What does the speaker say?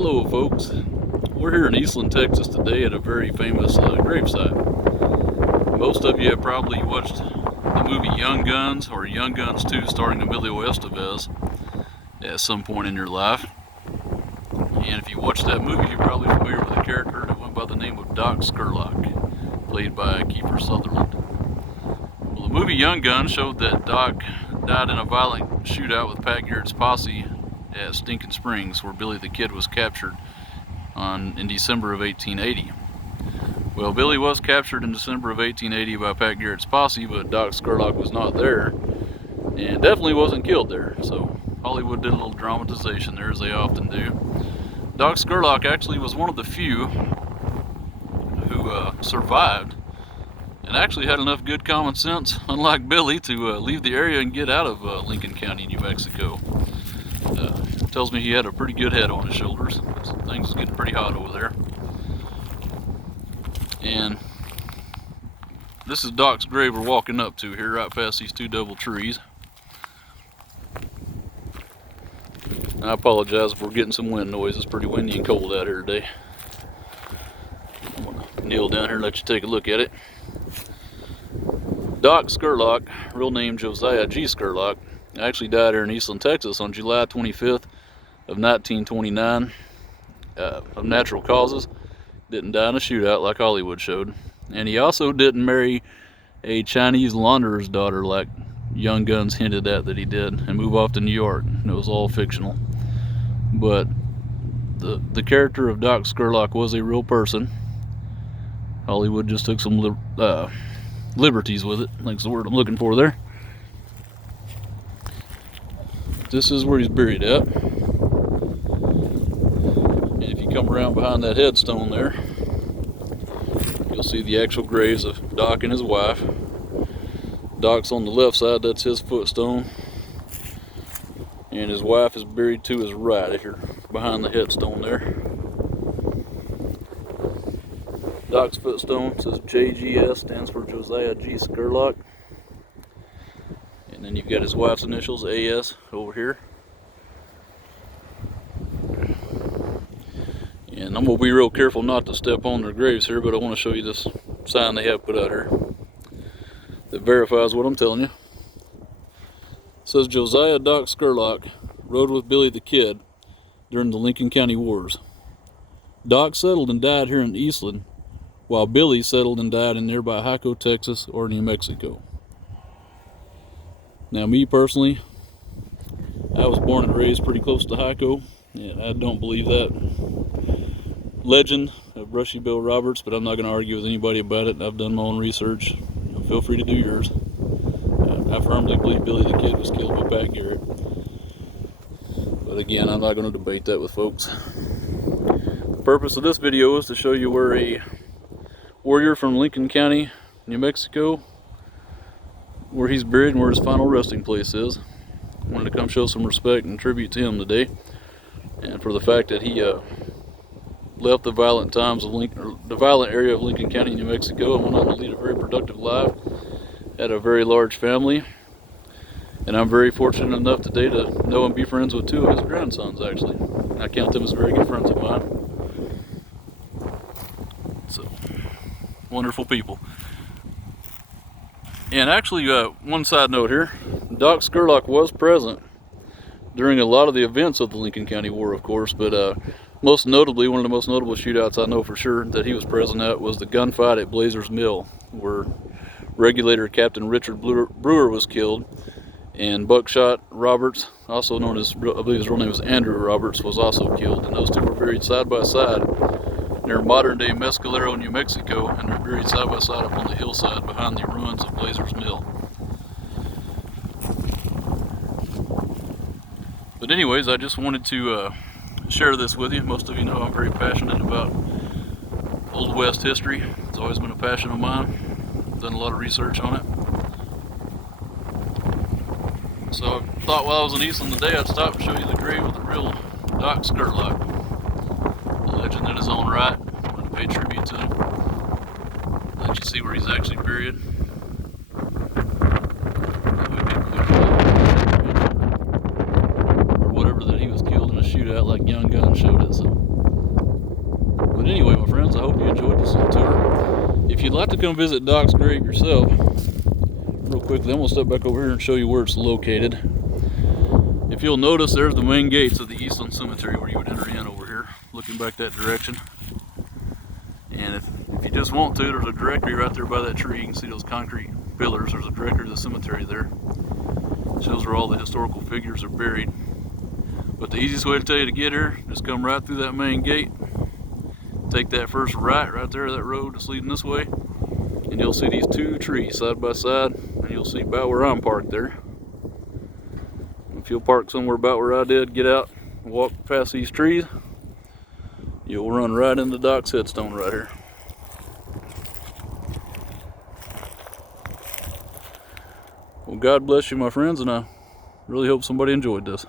Hello folks, we're here in Eastland, Texas today at a very famous gravesite. Most of you have probably watched the movie Young Guns or Young Guns 2 starring Emilio Estevez at some point in your life. And if you watched that movie, you're probably familiar with a character that went by the name of Doc Scurlock, played by Kiefer Sutherland. Well, the movie Young Guns showed that Doc died in a violent shootout with Pat Garrett's posse at Stinking Springs, where Billy the Kid was captured in December of 1880. Well, Billy was captured in December of 1880 by Pat Garrett's posse, but Doc Scurlock was not there, and definitely wasn't killed there. So Hollywood did a little dramatization there, as they often do. Doc Scurlock actually was one of the few who survived, and actually had enough good common sense, unlike Billy, to leave the area and get out of Lincoln County, New Mexico. Tells me he had a pretty good head on his shoulders. Things was getting pretty hot over there. And this is Doc's grave we're walking up to here, right past these two double trees. I apologize if we're getting some wind noise. It's pretty windy and cold out here today. I'm gonna kneel down here and let you take a look at it. Doc Scurlock, real name Josiah G. Scurlock, actually died here in Eastland, Texas on July 25th of 1929 of natural causes. Didn't die in a shootout like Hollywood showed. And he also didn't marry a Chinese launderer's daughter like Young Guns hinted at that he did and move off to New York. It was all fictional. But the character of Doc Scurlock was a real person. Hollywood just took some liberties with it. That's the word I'm looking for there. This is where he's buried at. And if you come around behind that headstone there, you'll see the actual graves of Doc and his wife. Doc's on the left side, that's his footstone. And his wife is buried to his right if you're behind the headstone there. Doc's footstone says JGS, stands for Josiah G. Scurlock. And then you've got his wife's initials, AS, over here. And I'm going to be real careful not to step on their graves here, but I want to show you this sign they have put out here that verifies what I'm telling you. It says Josiah Doc Scurlock rode with Billy the Kid during the Lincoln County Wars. Doc settled and died here in Eastland, while Billy settled and died in nearby Hyco, Texas, or New Mexico. Now, me personally, I was born and raised pretty close to Hyco, and I don't believe that legend of Brushy Bill Roberts, but I'm not going to argue with anybody about it. I've done my own research. Feel free to do yours. I firmly believe Billy the Kid was killed by Pat Garrett. But again, I'm not going to debate that with folks. The purpose of this video is to show you where a warrior from Lincoln County, New Mexico, where he's buried and where his final resting place is. I wanted to come show some respect and tribute to him today, and for the fact that he left the violent times of the violent area of Lincoln County, New Mexico, and went on to lead a very productive life. Had a very large family, and I'm very fortunate enough today to know and be friends with two of his grandsons. Actually, I count them as very good friends of mine. So wonderful people. And actually, one side note here, Doc Scurlock was present during a lot of the events of the Lincoln County War, of course, but most notably, one of the most notable shootouts I know for sure that he was present at was the gunfight at Blazer's Mill, where Regulator Captain Richard Brewer was killed, and Buckshot Roberts, also known as, I believe his real name was Andrew Roberts, was also killed, and those two were buried side by side near modern-day Mescalero, New Mexico, and they're buried side by side up on the hillside behind the ruins of Blazer's Mill. But anyways, I just wanted to share this with you. Most of you know I'm very passionate about Old West history. It's always been a passion of mine. I've done a lot of research on it. So I thought while I was in Eastland today, I'd stop and show you the grave of the real Doc Scurlock, a legend in his own right. I wanted to pay tribute to him. Let you see where he's actually buried. Or whatever, that he was killed in a shootout like Young Guns done showed it. So, but anyway, my friends, I hope you enjoyed this little tour. If you'd like to come visit Doc's grave yourself, real quick, then we'll step back over here and show you where it's located. If you'll notice, there's the main gates of the Eastland Cemetery where you would enter in over here, looking back that direction. And if you just want to, there's a directory right there by that tree. You can see those concrete pillars. There's a directory to the cemetery there. It shows where all the historical figures are buried. But the easiest way to tell you to get here, just come right through that main gate. Take that first right there, that road that's leading this way. And you'll see these two trees side by side. And you'll see about where I'm parked there. If you'll park somewhere about where I did, get out and walk past these trees, you'll run right into Doc's headstone right here. Well, God bless you, my friends, and I really hope somebody enjoyed this.